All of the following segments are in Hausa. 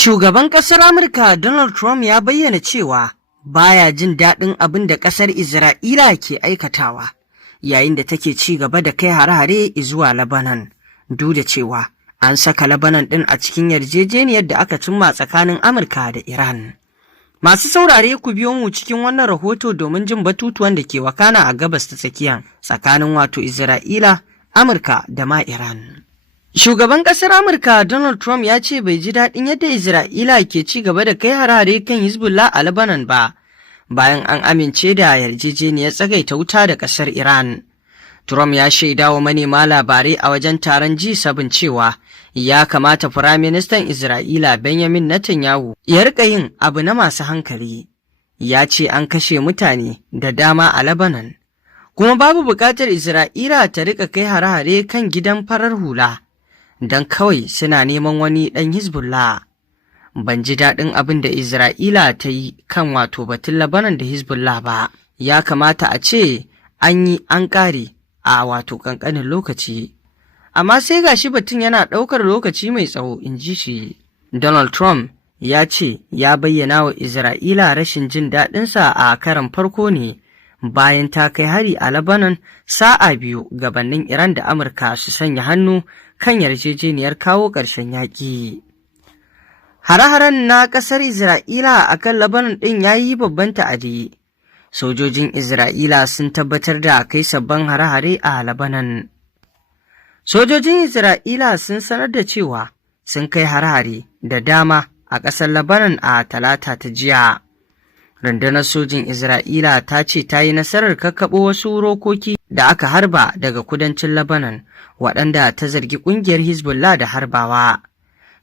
Shugaban ƙasar Amurka Donald Trump ya bayyana cewa baya jin daɗin abin da ƙasar Isra'ila ke aikatawa yayin da take ci gaba da kai hare-hare zuwa Lebanon, duk da cewa an saka Lebanon ɗin a cikin yarjejeniyar da aka cimma tsakanin Amurka da Iran. Masu saurare ku biyo mu cikin wannan rahoto domin jin batutuwan da ke wakana a gabas ta tsakiya tsakanin wato Isra'ila, Amurka da ma Iran. Shugaban ƙasar Amurka Donald Trump ya ce bai ji daɗin yadda Isra'ila ke ci gaba da kai hare-hare kan Hezbollah a Lebanon ba, bayan an amince da yarjejeniyar tsagaita wuta da ƙasar Iran. Trump ya shaida wa manema labarai a wajen taron G7 cewa ya kamata Firaministan Isra'ila Benjamin Netanyahu ya riƙa yin abu na masu hankali. Ya ce an kashe mutane da dama a Lebanon, kuma babu buƙatar Isra'ila ta riƙa kai hare-hare kan gidan farar hula don kawai suna neman wani ɗan Hezbollah. Ban ji daɗin abin da Isra'ila ta yi kan wato batun Lebanon da Hezbollah ba, ya kamata a ce an ƙare a wato ƙanƙanin lokaci. Amma sai gashi batun yana ɗaukar lokaci mai tsawo, in ji shi. Donald Trump ya ce ya bayyana wa Isra'ila rashin jin daɗinsa a karon farko ne bayan ta kai hari a Lebanon sa'a biyu gabanin Iran da Amurka su sanya hannu kan yarjejeniyar kawo ƙarshen yaƙi. Hare-haren na ƙasar Isra'ila a kan Lebanon ɗin ya yi babban ta'adi. Sojojin Isra'ila sun tabbatar da kai sabbin hare-hare a Lebanon. Sojojin Isra'ila sun sanar da cewa sun kai hare-hare da dama a ƙasar Lebanon a Talata ta jiya. Rundunar sojin Isra'ila ta ce ta yi nasarar kakkaɓo wasu rokoki da aka harba daga kudancin Lebanon, waɗanda ta zargi ƙungiyar Hezbollah da harbawa.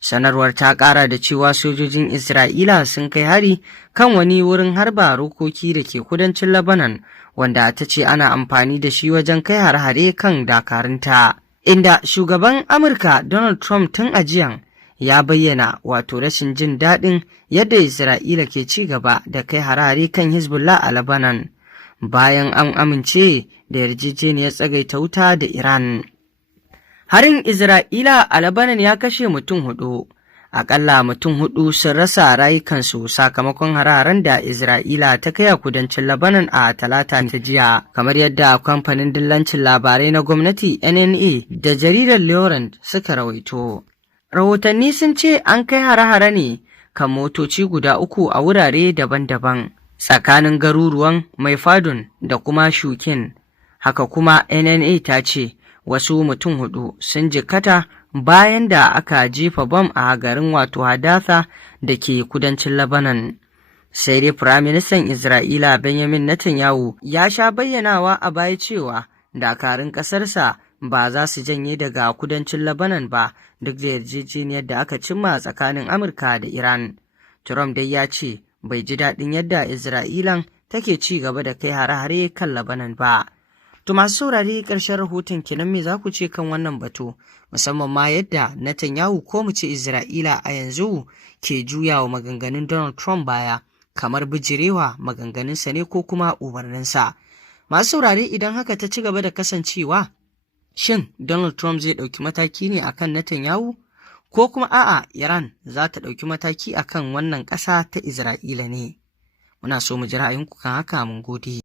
Sanarwar ta ƙara da cewa sojojin Isra'ila sun kai hari kan wani wurin harba rokoki da ke kudancin Lebanon, wanda ta ce ana amfani da shi wajen kai hare-hare kan dakarunta. Inda shugaban Amurka Donald Trump tun a jiyan ya bayyana wato rashin jin daɗin yadda Isra'ila ke ci gaba da kai hare-hare kan Hezbollah a Lebanon, bayan an amince da yarjejeniyar tsagaita wuta da Iran. Harin Isra'ila a Lebanon ya kashe mutum 4, aƙalla mutum 4 sun rasa rayukansu sakamakon hare-haren da Isra'ila ta kai a kudancin Lebanon a Talata ta jiya, kamar yadda kamfanin dillancin labarai na gwamnati NNA da jaridar Leorand suka rawaito. Rahotanni sun ce an kai hare-hare ne kan motoci guda 3 a wurare daban-daban tsakanin garuruwan Maifadun da kuma Shukin. Haka kuma NNA ta ce wasu mutum 4 sun jikkata bayan da aka jefa bam a garin wato Hadatha da ke kudancin Lebanon. Sai dai Firaministan Isra'ila Benjamin Netanyahu ya sha bayyanawa a baya cewa dakarun ƙasarsa ba za su janye daga kudancin Lebanon ba, duk da yarjejeniyar da aka cimma tsakanin Amurka da Iran. Trump dai ya ce bai ji daɗin yadda Isra'ilan take ci gaba da kai hare-hare kan Lebanon ba. To masu saurari ƙarshen rahoton kenan, me za ku ce kan wannan batu, musamman ma yadda Netanyahu ko mu ce Isra'ila a yanzu ke juyawa maganganun Donald Trump baya, kamar bijirewa maganganunsa ne ko kuma umarninsa. Masu saurari idan haka ta ci gaba da kasancewa, shin Donald Trump zai ɗauki mataki ne akan Netanyahu, ko kuma a'a Iran za ta ɗauki mataki akan wannan ƙasa ta Isra'ila ne? Muna so mu ji ra'ayinku kan haka, mun gode.